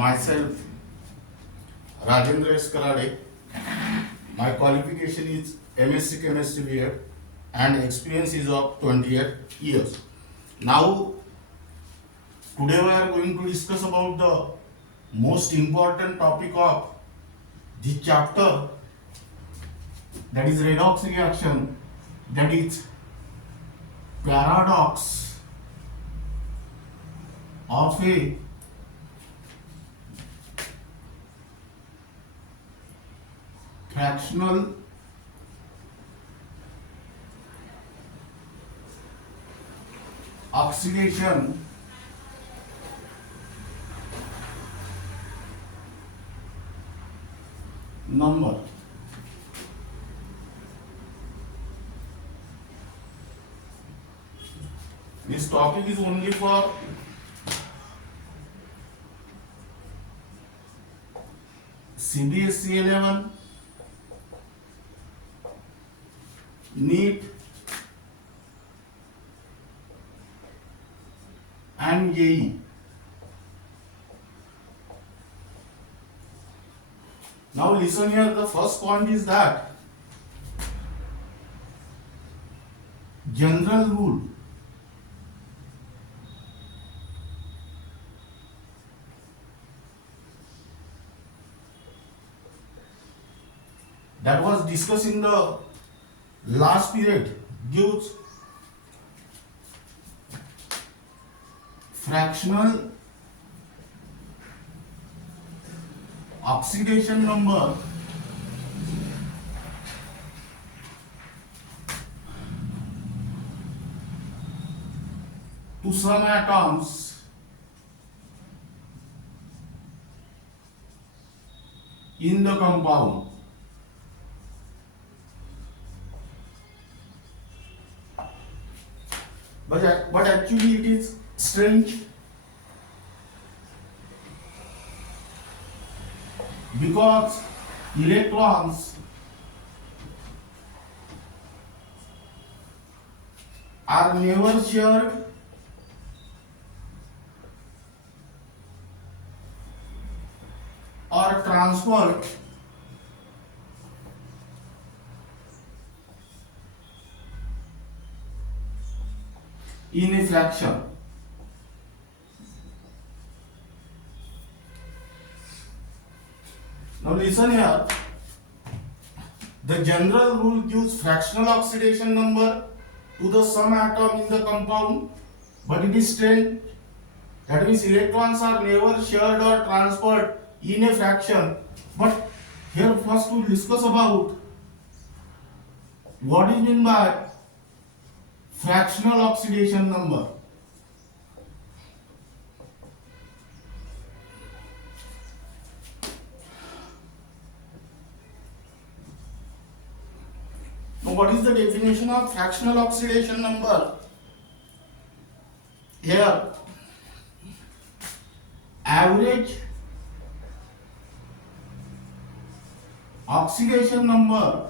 myself, Rajendra S. Karade. My qualification is MSc Chemistry B.Ed and experience is of 28 years. Now, today we are going to discuss about the most important topic of the chapter, that is redox reaction, that is paradox of a fractional oxidation number. This topic is only for CBSE 11, NEET and JEE. Now listen here, the first point is that general rule that was discussed in the last period gives fractional oxidation number to some atoms in the compound. But actually it is strange, because electrons are never shared or transferred in a fraction. Now listen here, the general rule gives fractional oxidation number to the some atom in the compound, but it is strange. That means electrons are never shared or transferred in a fraction. But here first we discuss about what is meant by fractional oxidation number. Now what is the definition of fractional oxidation number? Here, average oxidation number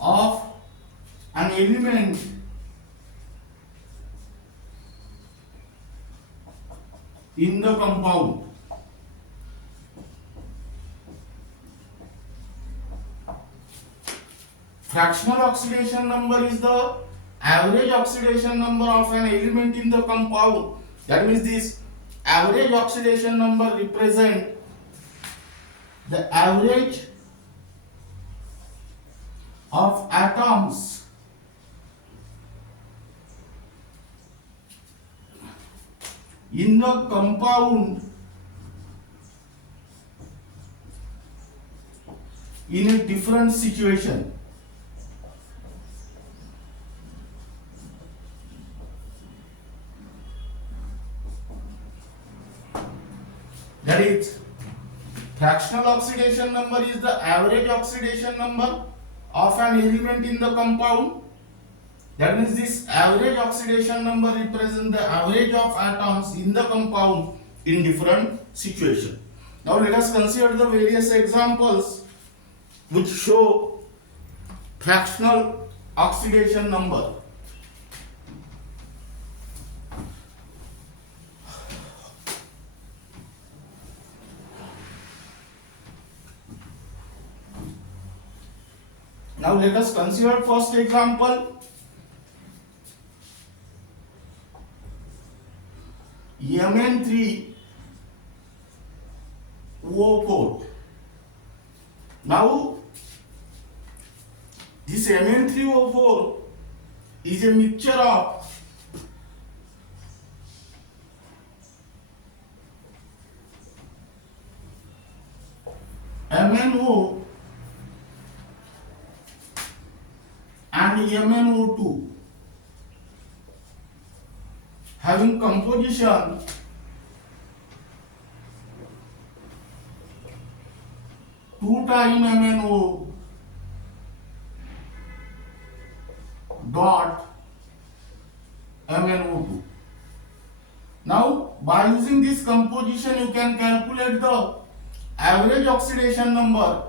of an element in the compound. Fractional oxidation number is the average oxidation number of an element in the compound. That means this average oxidation number represents the average of atoms in the compound in a different situation. That is, fractional oxidation number is the average oxidation number of an element in the compound. That means this average oxidation number represents the average of atoms in the compound in different situations. Now let us consider the various examples which show fractional oxidation number. Now let us consider first example. Mn3O4. Now this Mn3O4 is a mixture of MnO and MnO2 having composition 2 times MnO dot MnO2. Now by using this composition you can calculate the average oxidation number.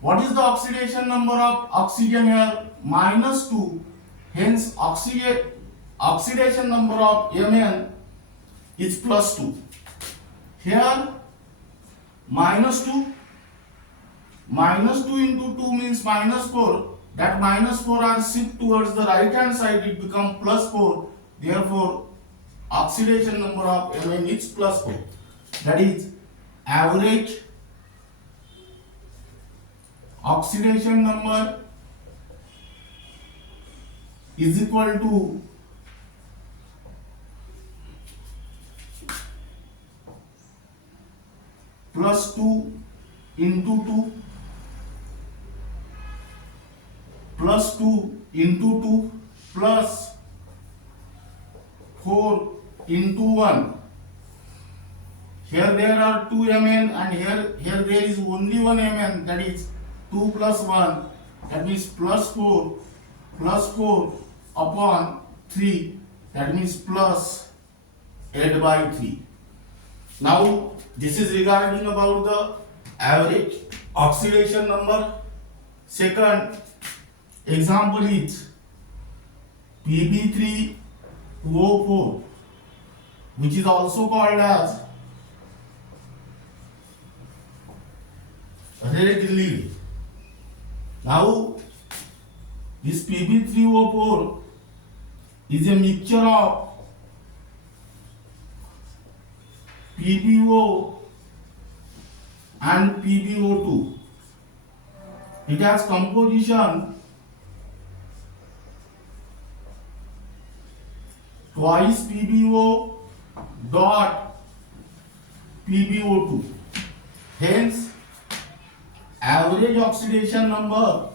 What is the oxidation number of oxygen here? -2. Hence oxidation number of Mn is +2. Here -2 into 2 means -4. That -4 are shift towards the right hand side, it becomes +4. Therefore oxidation number of Mn is +4. That is average oxidation number is equal to +2 into 2 +2 into 2 plus 4 into 1. Here there are 2 Mn and here there is only 1 Mn, that is 2 plus 1, that means +4 upon 3, that means plus 8/3. Now this is regarding about the average oxidation number. Second example is Pb3O4, which is also called as red lead. Now this Pb3O4 is a mixture of PbO and PbO2. It has composition twice PbO dot PbO2. Hence average oxidation number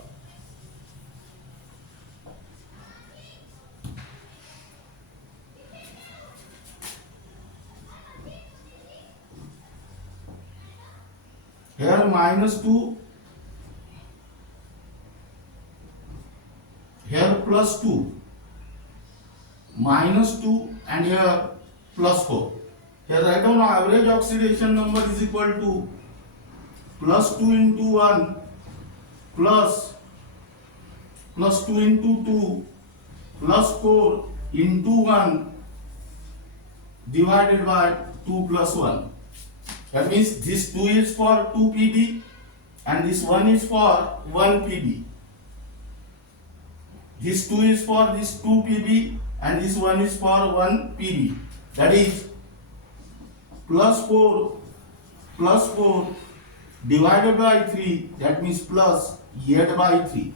here -2, here +2, -2 and here +4. Here write down average oxidation number is equal to +2 into 1 plus +2 into 2 plus 4 into 1 divided by 2 plus 1. That means this 2 is for 2 Pb and this 1 is for 1 Pb. This 2 is for this 2 Pb and this 1 is for 1 Pb. That is +4 divided by 3, that means plus 8/3.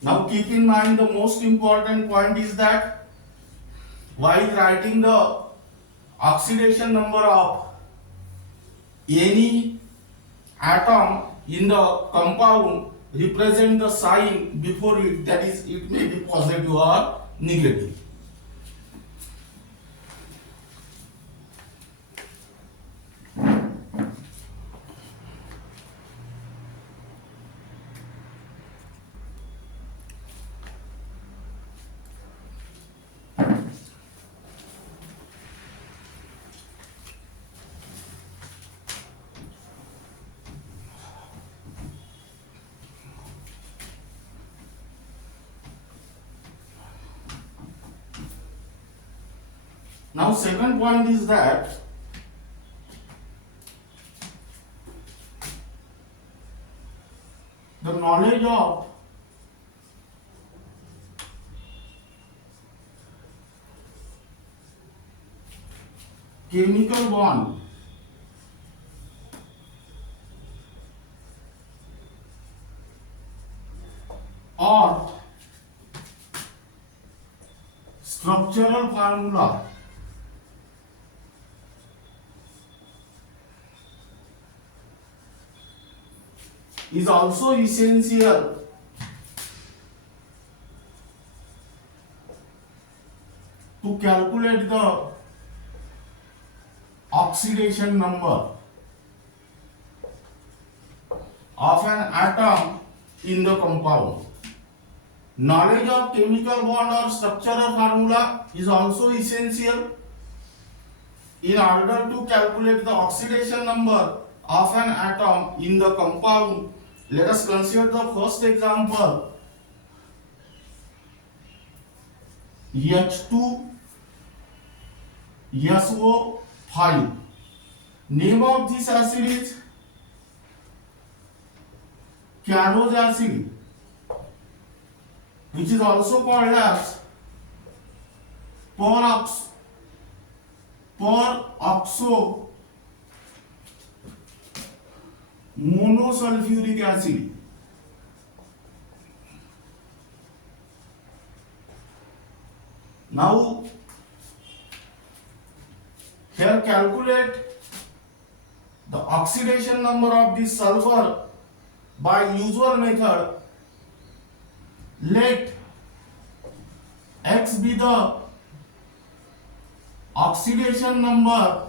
Now keep in mind the most important point is that while writing the oxidation number of any atom in the compound, represent the sign before it, that is it may be positive or negative. Now second point is that the knowledge of chemical bond or structural formula is also essential to calculate the oxidation number of an atom in the compound. Knowledge of chemical bond or structural formula is also essential in order to calculate the oxidation number of an atom in the compound. Let us consider the first example. H2SO5. Name of this acid is Carnot acid, which is also called as peroxo monosulfuric acid. Now here calculate the oxidation number of this sulfur by usual method. Let X be the oxidation number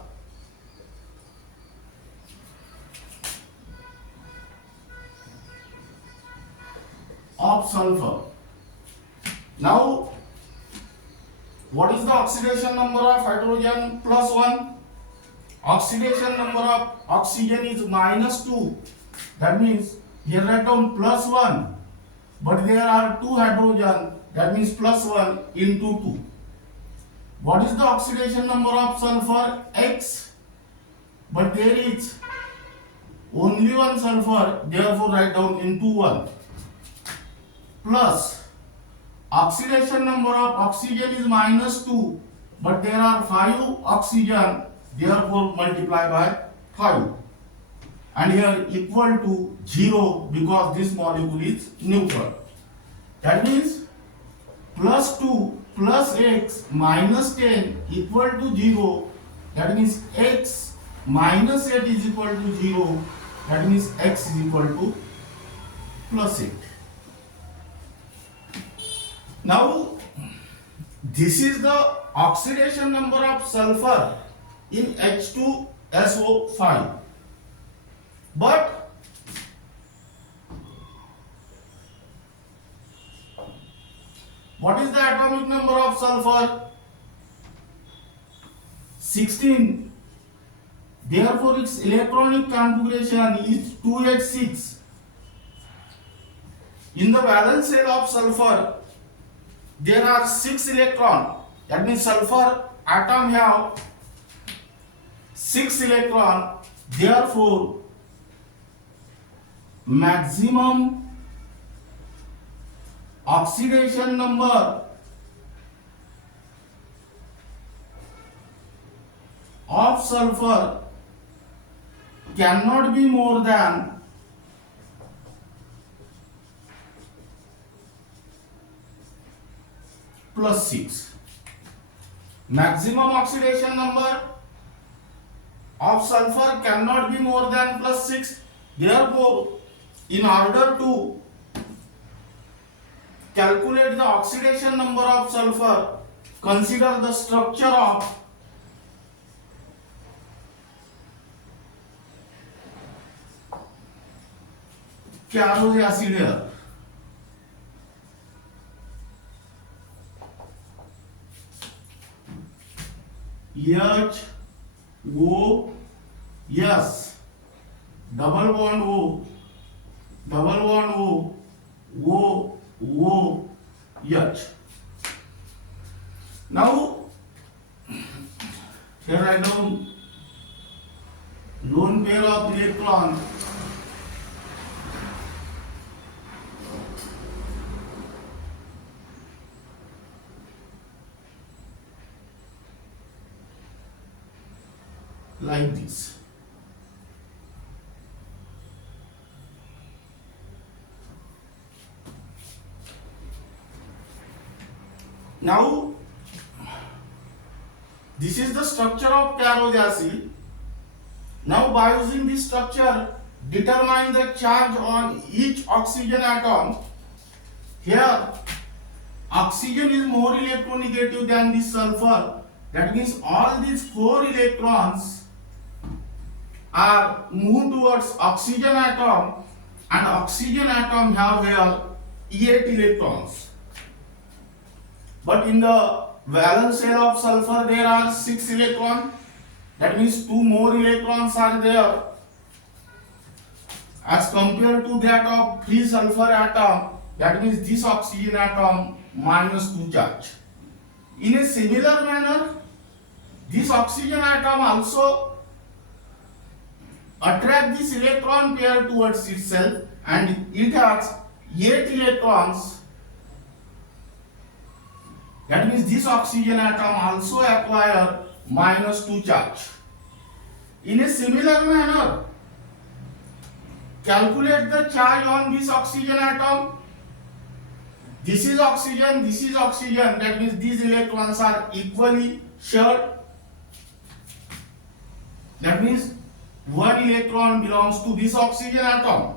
of sulfur. Now, what is the oxidation number of hydrogen plus 1? Oxidation number of oxygen is -2. That means here write down plus 1. But there are 2 hydrogen, that means plus 1 into 2. What is the oxidation number of sulfur? X. But there is only one sulfur, therefore write down into 1. Plus oxidation number of oxygen is -2, but there are 5 oxygen, therefore multiply by 5. And here equal to 0 because this molecule is neutral. That means plus 2 plus x minus 10 equal to 0. That means x minus 8 is equal to 0. That means x is equal to plus 8. Now this is the oxidation number of sulfur in H2SO5. But what is the atomic number of sulfur? 16. Therefore, its electronic configuration is 2h6. In the valence shell of sulfur, there are 6 electrons. That means sulfur atom have 6 electrons. Therefore, maximum oxidation number of sulfur cannot be more than plus 6. Maximum oxidation number of sulfur cannot be more than plus 6. Therefore, in order to calculate the oxidation number of sulfur, consider the structure of Carnot acid here. H-O-S, double bond O, O-H. Now Here write down lone pair of electron like this. Now, this is the structure of carriage acid. Now, by using this structure, determine the charge on each oxygen atom. Here, oxygen is more electronegative than the sulfur. That means all these 4 electrons are moved towards oxygen atom, and oxygen atom have here 8 electrons. But in the valence shell of sulfur there are 6 electrons. That means 2 more electrons are there as compared to that of free sulfur atom. That means this oxygen atom minus 2 charge. In a similar manner, this oxygen atom also attract this electron pair towards itself, and it has 8 electrons. That means this oxygen atom also acquire minus 2 charge. In a similar manner, calculate the charge on this oxygen atom. This is oxygen, this is oxygen. That means these electrons are equally shared. That means 1 electron belongs to this oxygen atom.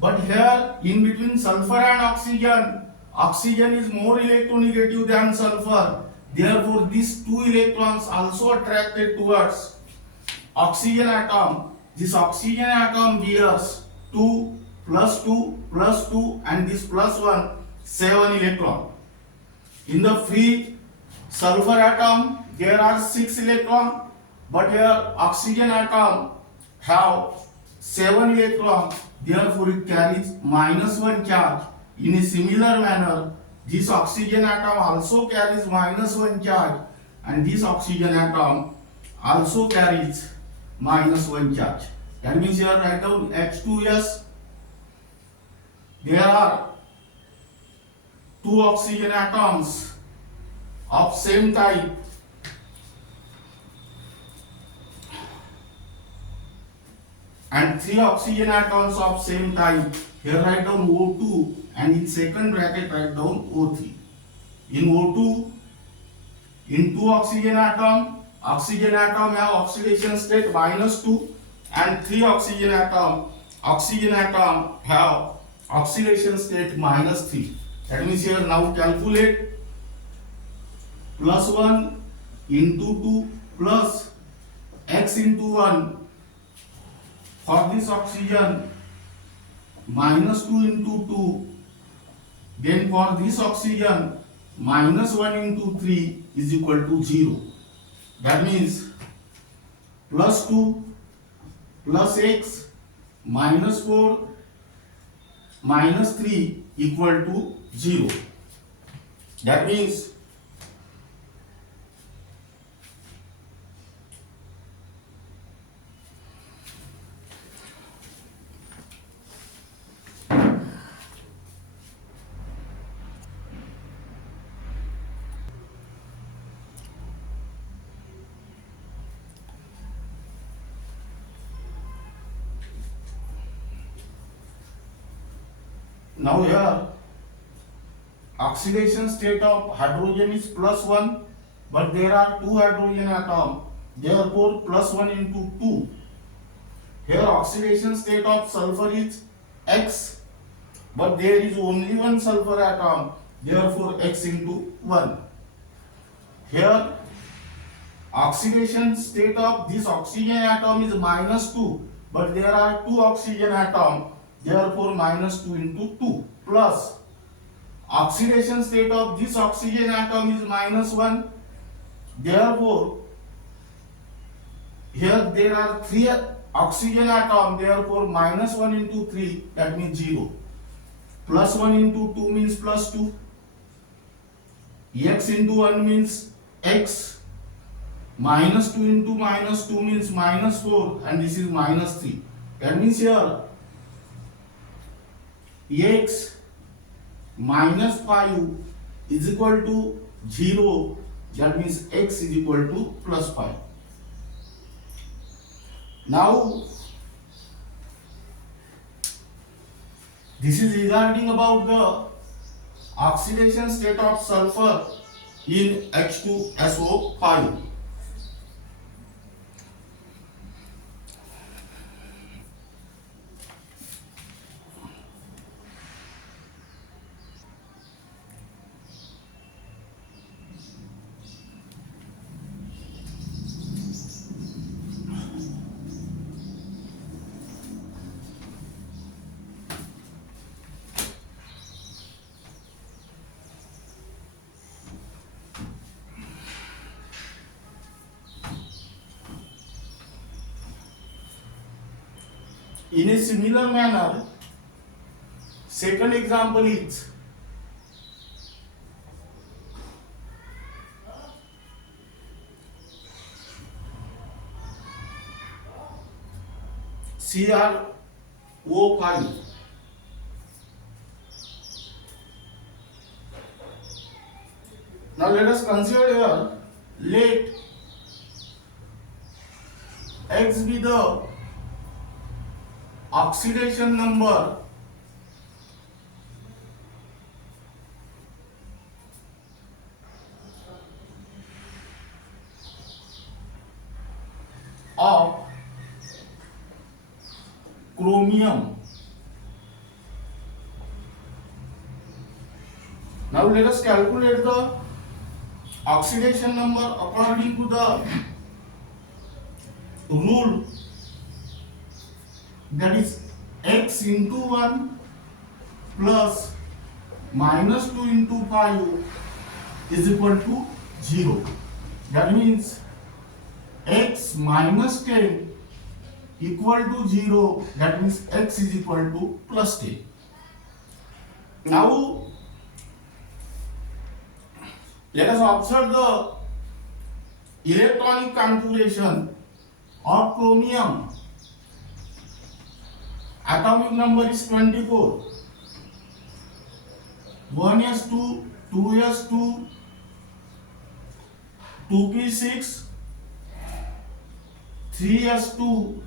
But here in between sulfur and oxygen, oxygen is more electronegative than sulfur. Therefore, these 2 electrons also attracted towards oxygen atom. This oxygen atom bears 2 plus 2 plus 2 and this plus 1, 7 electron. In the free sulfur atom, there are 6 electrons, but here oxygen atom have 7 electrons. Therefore, it carries minus 1 charge. In a similar manner, this oxygen atom also carries minus 1 charge, and this oxygen atom also carries minus 1 charge. That means here write down H2S. There are 2 oxygen atoms of same type. And 3 oxygen atoms of same type. Here write down O2, and in second bracket write down O3. In O2, in 2 oxygen atom have oxidation state minus 2, and 3 oxygen atom have oxidation state minus 3. That means here now calculate plus 1 into 2 plus x into 1 for this oxygen, minus 2 into 2, then for this oxygen minus 1 into 3 is equal to 0. That means plus 2 plus x minus 4 minus 3 equal to 0. That means now here oxidation state of hydrogen is plus 1, but there are 2 hydrogen atoms, therefore plus 1 into 2. Here oxidation state of sulfur is X, but there is only 1 sulfur atom, therefore X into 1. Here oxidation state of this oxygen atom is minus 2, but there are 2 oxygen atoms, therefore minus 2 into 2 plus oxidation state of this oxygen atom is minus 1, therefore here there are 3 oxygen atoms, therefore minus 1 into 3, that means 0. Plus 1 into 2 means plus 2. X into 1 means X. Minus 2 into minus 2 means minus 4 and this is minus 3. That means here x minus 5 is equal to 0. That means x is equal to plus 5. Now this is regarding about the oxidation state of sulfur in H2SO5. In a similar manner, second example is CrO5. Now let us consider here, let X be the oxidation number of chromium. Now let us calculate the oxidation number according to the rule, that is x into 1 plus minus 2 into 5 is equal to 0. That means x minus 10 equal to 0. That means x is equal to plus 10. Now let us observe the electronic configuration of chromium. Atomic number is 24. 1s2, 2s2, 2p6, 3s2,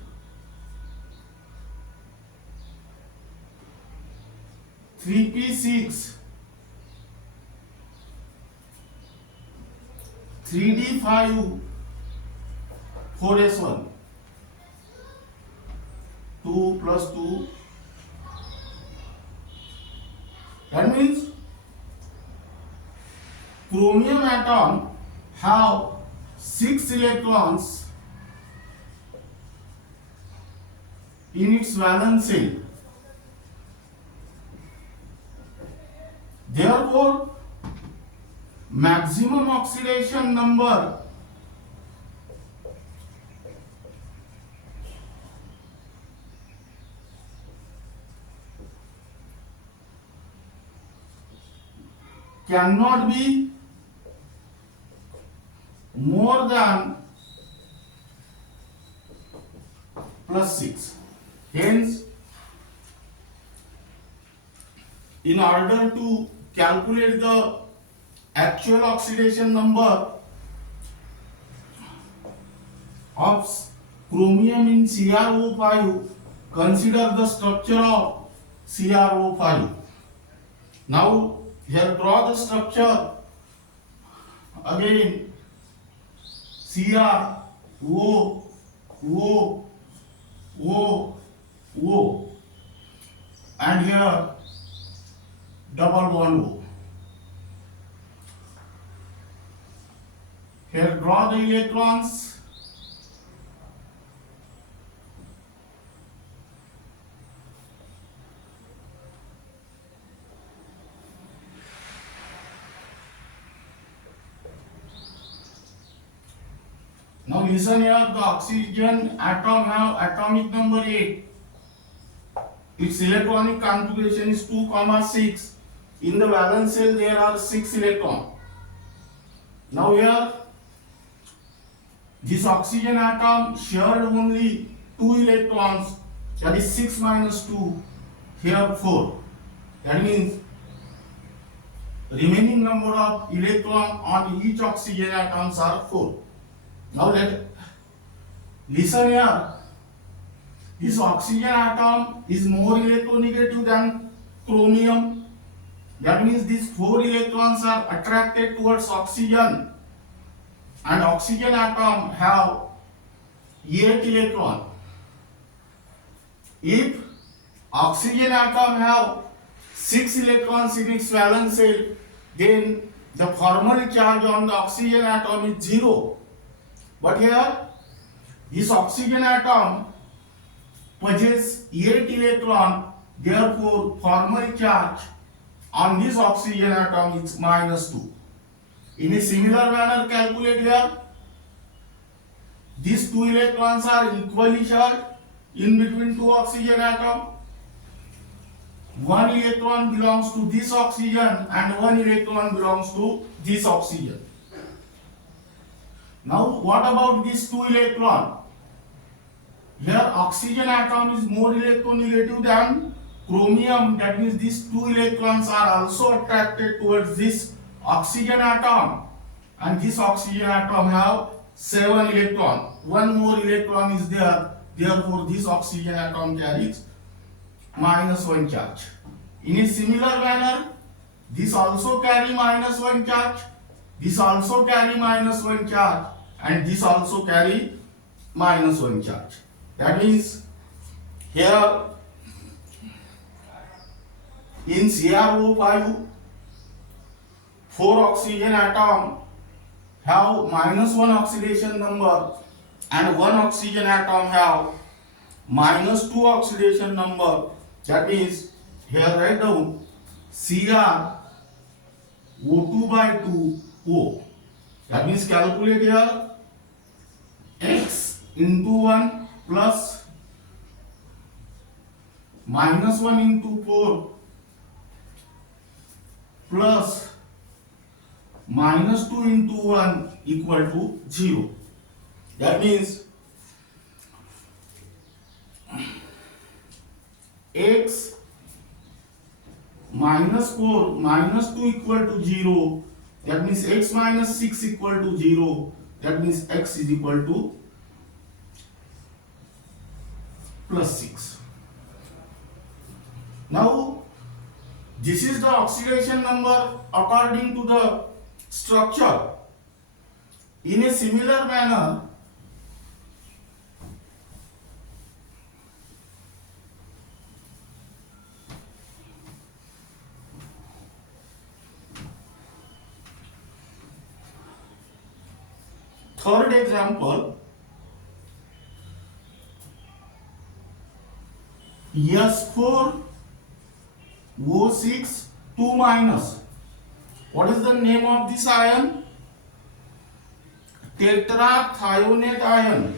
3p6, 3d5, 4s1. 2 plus 2. That means chromium atom have 6 electrons in its valence shell. Therefore, maximum oxidation number cannot be more than plus 6. Hence, in order to calculate the actual oxidation number of chromium in CrO5, consider the structure of CrO5. Now, here draw the structure again. CrO, O, and here double bond O. Here draw the electrons. Now listen here, the oxygen atom have atomic number 8. Its electronic configuration is 2, 6. In the valence shell there are 6 electrons. Now here This oxygen atom shared only 2 electrons, that is 6 minus 2, here 4. That means remaining number of electron on each oxygen atoms are 4. Now listen here. This oxygen atom is more electronegative than chromium. That means these 4 electrons are attracted towards oxygen, and oxygen atom have 8 electron. If oxygen atom have 6 electrons in its valence shell, then the formal charge on the oxygen atom is 0. But here, this oxygen atom possesses 8 electron, therefore formal charge on this oxygen atom is minus 2. In a similar manner, calculate here. These 2 electrons are equally charged in between 2 oxygen atoms. 1 electron belongs to this oxygen and 1 electron belongs to this oxygen. Now what about these 2 electrons? Here oxygen atom is more electronegative than chromium. That means these 2 electrons are also attracted towards this oxygen atom, and this oxygen atom have 7 electron. 1 more electron is there, therefore this oxygen atom carries minus 1 charge. In a similar manner, this also carry minus 1 charge, this also carry minus 1 charge, and this also carry minus 1 charge. That means here in CrO5, 4 oxygen atom have minus 1 oxidation number, and 1 oxygen atom have minus 2 oxidation number. That means here write down CrO2 by 2O. That means calculate here x into 1 plus minus 1 into 4 plus minus 2 into 1 equal to 0. That means x minus 4 minus 2 equal to 0. That means x minus 6 equal to 0. That means x is equal to plus 6. Now this is the oxidation number according to the structure. In a similar manner, third example, S4O6 2 minus. What is the name of this ion? Tetrathionate ion.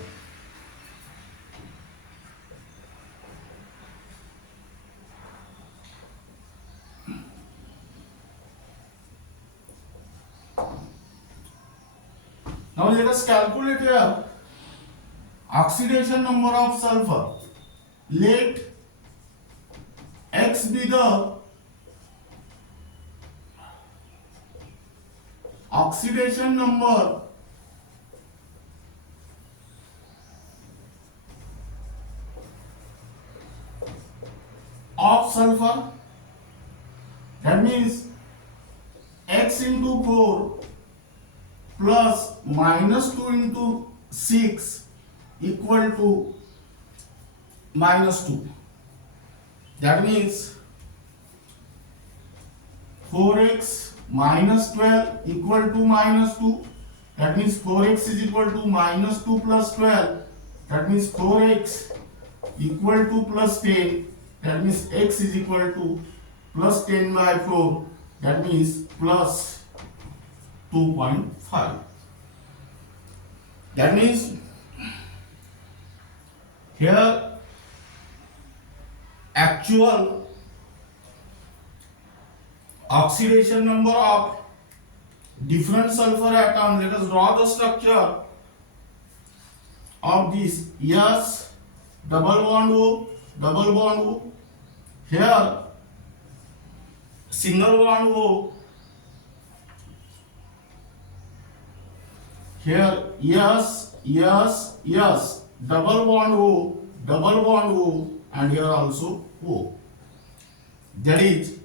Now let us calculate here oxidation number of sulfur. Let X be the oxidation number of sulfur. That means X into 4 plus minus 2 into 6 equal to minus 2. That means 4x minus 12 equal to minus 2. That means 4x is equal to minus 2 plus 12. That means 4x equal to plus 10. That means x is equal to plus 10 by 4. That means plus 2.5. That means here actual oxidation number of different sulfur atom. Let us draw the structure. of this S double bond O, double bond O. Here single bond O. Here yes, double bond O, and here also O. That is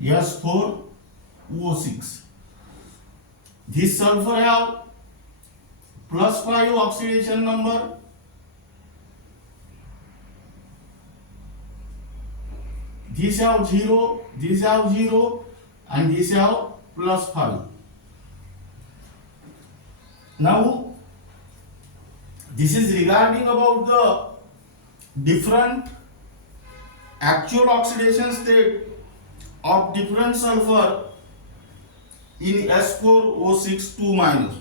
S4O6. This sulfur have +5 oxidation number. This have 0, and this have +5. Now this is regarding about the different actual oxidation state of different sulfur in S4O6 2-.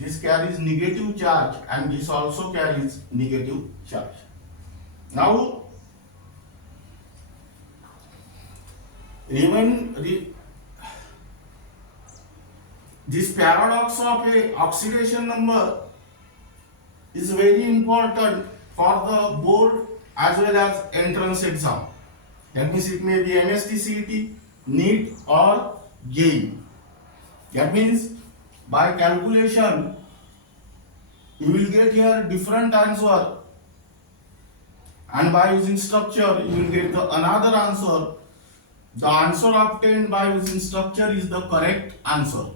This carries negative charge and this also carries negative charge. Now this paradox of a oxidation number is very important for the board as well as entrance exam. That means it may be MST-CET, NEET or JEE. That means by calculation you will get here different answer, and by using structure you will get the another answer. The answer obtained by using structure is the correct answer.